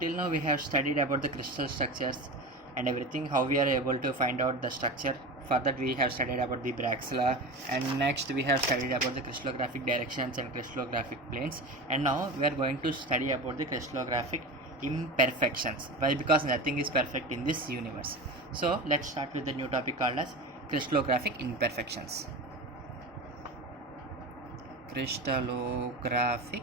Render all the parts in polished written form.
Till now we have studied about the crystal structures and everything, how we are able to find out the structure. For that we have studied about the Bragg's law, and next we have studied about the crystallographic directions and crystallographic planes, and now we are going to study about the crystallographic imperfections. Why? Because nothing is perfect in this universe. So let's start with the new topic called as crystallographic imperfections. Crystallographic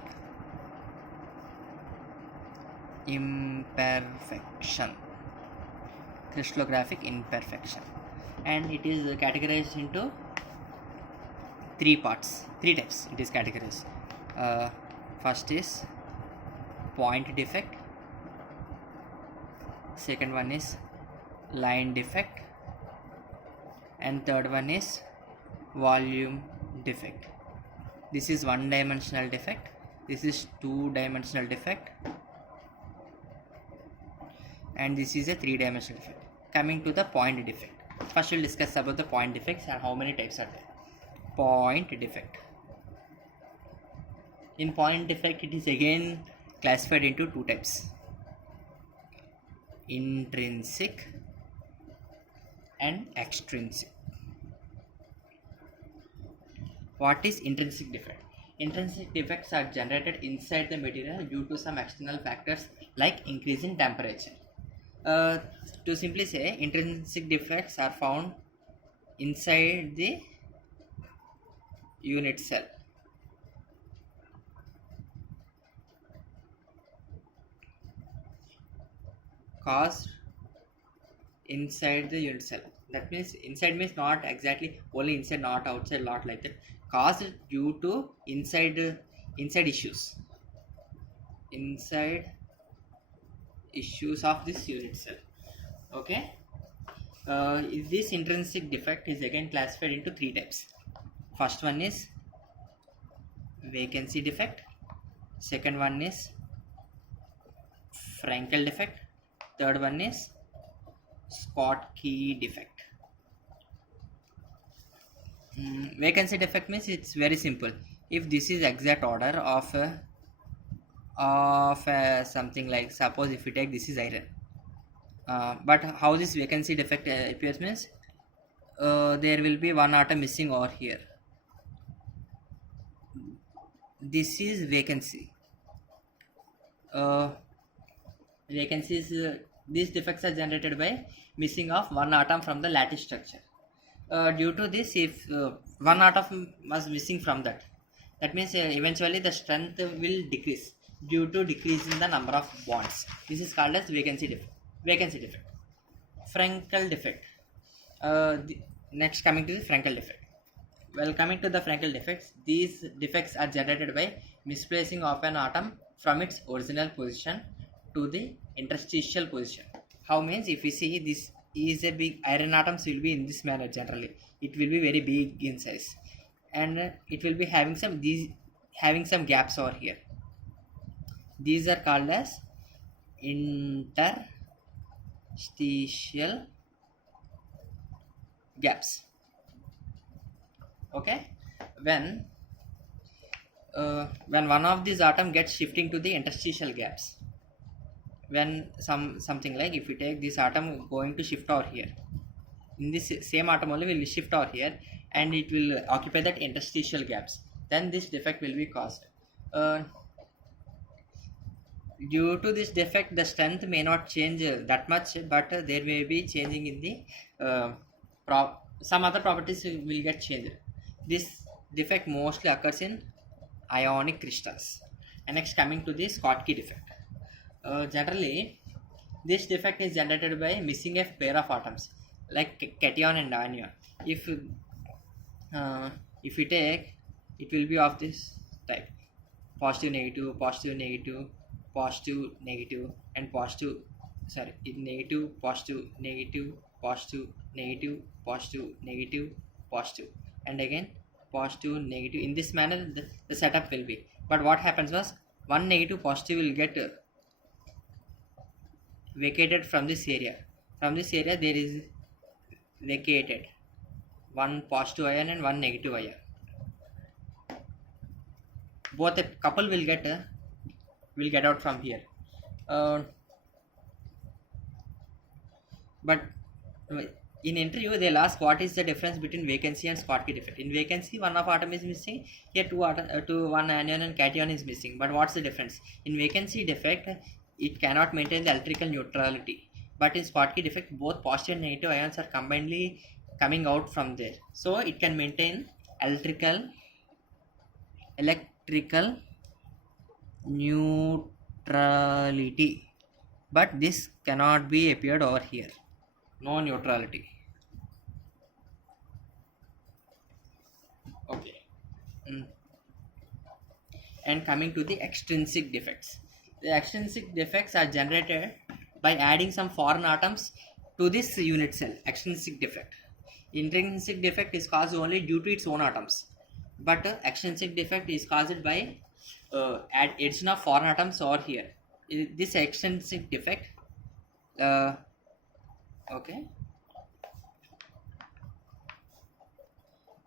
imperfection, crystallographic imperfection, and it is categorized into three types. It is categorized. First is point defect, second one is line defect, and third one is volume defect. This is one dimensional defect, this is two dimensional defect, and this is a three-dimensional defect. Coming to the point defect, first we'll discuss about the point defects and how many types are there. Point defect. In point defect, it is again classified into two types: intrinsic and extrinsic. What is intrinsic defect? Intrinsic defects are generated inside the material due to some external factors like increase in temperature. To simply say, intrinsic defects are found inside the unit cell. Caused inside the unit cell. That means inside means not exactly only inside, not outside, not like that. Caused due to inside issues. Inside issues of this unit cell. Okay. This intrinsic defect is again classified into three types. First one is vacancy defect, second one is Frankel defect, third one is Schottky defect. Vacancy defect means it's very simple. If this is exact order of something, like suppose if you take this is iron, but how this vacancy defect appears means there will be one atom missing over here. This is vacancy. These defects are generated by missing of one atom from the lattice structure. Due to this, if one atom was missing from that means eventually the strength will decrease due to decrease in the number of bonds. This is called as vacancy defect. Frankel defect. Next, coming to the Frankel defect. Well, coming to the Frankel defects, these defects are generated by misplacing of an atom from its original position to the interstitial position. How means, if you see, this is a big iron atoms will be in this manner. Generally it will be very big in size, and it will be having some gaps over here. These are called as interstitial gaps. Okay. When one of these atom gets shifting to the interstitial gaps, when something like, if we take this atom going to shift over here, in this same atom only will shift over here and it will occupy that interstitial gaps, then this defect will be caused. Due to this defect, the strength may not change that much, but there may be changing in the some other properties will get changed. This defect mostly occurs in ionic crystals. And next, coming to the Schottky defect. Generally this defect is generated by missing a pair of atoms like cation and anion. If we take, it will be of this type: positive negative, positive negative, positive negative, and positive positive negative, positive negative, positive negative, positive, and again positive negative. In this manner the setup will be. But what happens was, one negative positive will get vacated from this area. From this area there is vacated one positive ion and one negative ion. Both a couple will get out from here. But in interview they'll ask what is the difference between vacancy and Schottky defect. In vacancy one of atom is missing, here one anion and cation is missing, but what's the difference? In vacancy defect it cannot maintain the electrical neutrality, but in Schottky defect both positive and negative ions are combinedly coming out from there, so it can maintain electrical neutrality, but this cannot be appeared over here, no neutrality. Okay. And coming to the extrinsic defects, the extrinsic defects are generated by adding some foreign atoms to this unit cell. Extrinsic defect, intrinsic defect is caused only due to its own atoms, but extrinsic defect is caused by addition of foreign atoms over here. This extrinsic defect okay,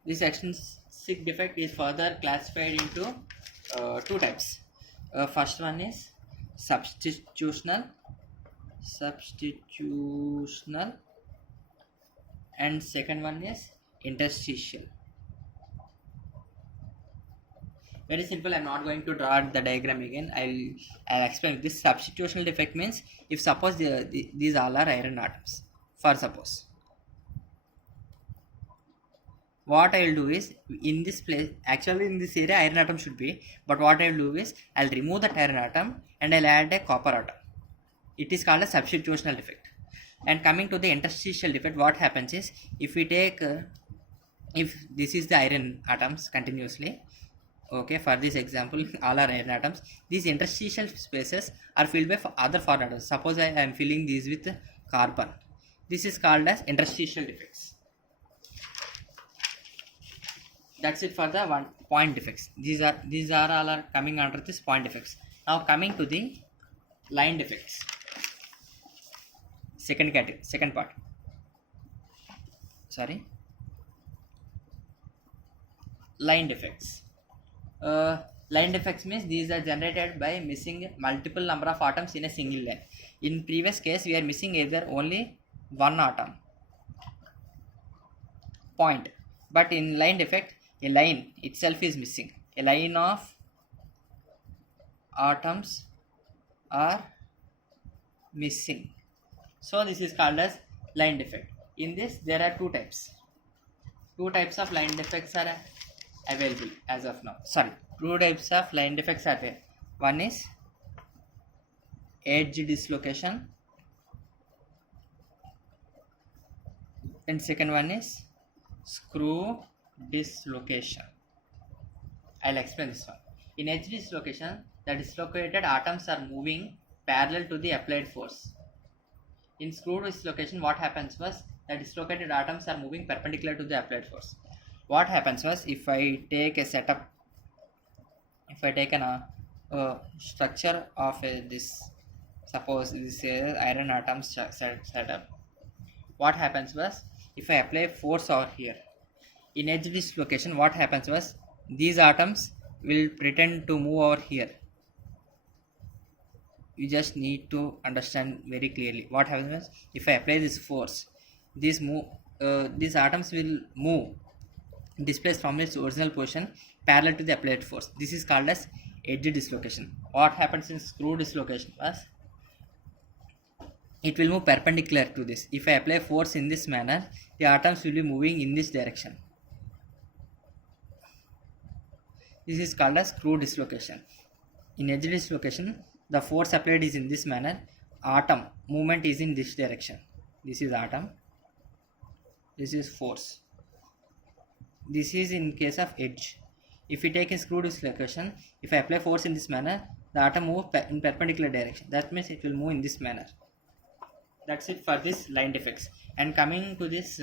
this extrinsic defect is further classified into two types. First one is substitutional, and second one is interstitial. Very simple, I'm not going to draw the diagram again. I'll explain. This substitutional defect means if suppose these all are iron atoms, for suppose, what I will do is, in this place, actually in this area iron atom should be, but what I will do is I'll remove that iron atom and I'll add a copper atom. It is called a substitutional defect. And coming to the interstitial defect, what happens is, if we take if this is the iron atoms continuously, okay, for this example all are iron atoms, these interstitial spaces are filled by other foreign atoms. Suppose I am filling these with carbon, this is called as interstitial defects. That's it for the one point defects. These are all are coming under this point defects. Now coming to the line defects, second category, second part. Sorry, line defects. Line defects means these are generated by missing multiple number of atoms in a single line. In previous case we are missing either only one atom point, but in line defect a line itself is missing. A line of atoms are missing, so this is called as line defect. In this there are two types of line defects are available as of now. Sorry, two types of line defects are there. One is edge dislocation and second one is screw dislocation. I'll explain this one. In edge dislocation, the dislocated atoms are moving parallel to the applied force. In screw dislocation, what happens was the dislocated atoms are moving perpendicular to the applied force. What happens was, if I take a setup, if I take an structure of this, suppose this is iron atom setup, what happens was, if I apply force over here, in edge dislocation what happens was, these atoms will pretend to move over here. You just need to understand very clearly what happens was, if I apply this force, these atoms will move, displaced from its original position parallel to the applied force. This is called as edge dislocation. What happens in screw dislocation was, it will move perpendicular to this. If I apply force in this manner, the atoms will be moving in this direction. This is called as screw dislocation. In edge dislocation, the force applied is in this manner. Atom movement is in this direction. This is atom. This is force. This is in case of edge. If we take a screw dislocation, if I apply force in this manner, the atom moves in perpendicular direction. That means it will move in this manner. That's it for this line defects. And coming to this,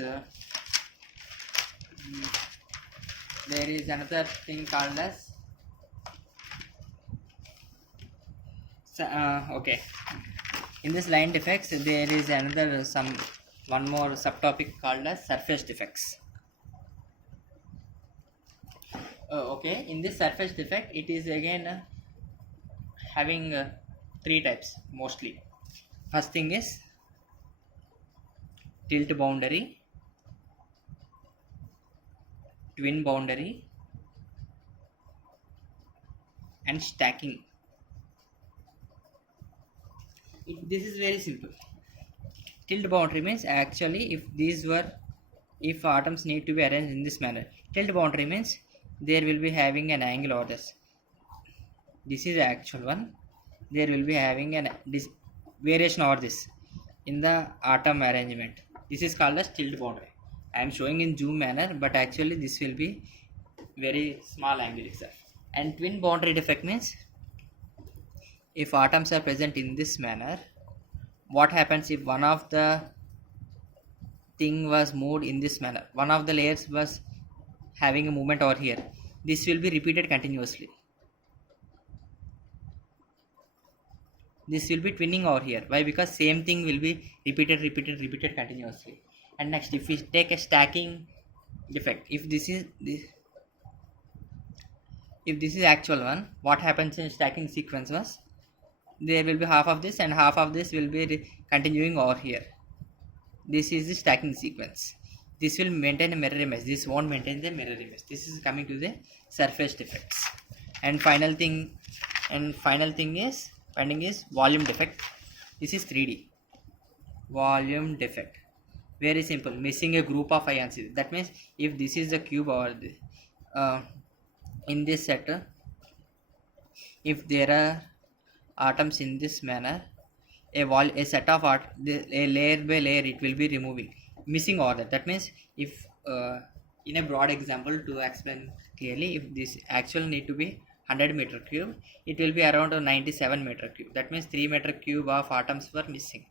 there is another thing called as okay. In this line defects, there is another one more subtopic called as surface defects. Okay, in this surface defect, it is again having three types mostly. First thing is tilt boundary, twin boundary, and stacking. This is very simple. Tilt boundary means actually if atoms need to be arranged in this manner. Tilt boundary means there will be having an angle over this. This is the actual one. There will be having this variation over this in the atom arrangement. This is called as tilt boundary. I am showing in zoom manner, but actually this will be very small angle itself. And twin boundary defect means if atoms are present in this manner, what happens if one of the thing was moved in this manner, one of the layers was having a movement over here, this will be repeated continuously. This will be twinning over here. Why? Because same thing will be repeated continuously. And next, if we take a stacking defect, if this is actual one, what happens in stacking sequence was there will be half of this and half of this will be continuing over here. This is the stacking sequence. This will maintain a mirror image. This won't maintain the mirror image. This is coming to the surface defects. And final thing is volume defect. This is 3D. Volume defect. Very simple. Missing a group of ions. That means if this is the cube or in this sector, if there are atoms in this manner, a set of a layer by layer it will be removing, missing order. That means if in a broad example to explain clearly, if this actual need to be 100 meter cube, it will be around 97 meter cube. That means 3 meter cube of atoms were missing.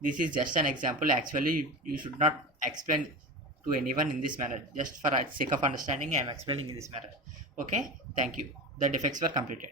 This is just an example. Actually you should not explain to anyone in this manner. Just for sake of understanding I am explaining in this manner. Okay, thank you. The defects were completed.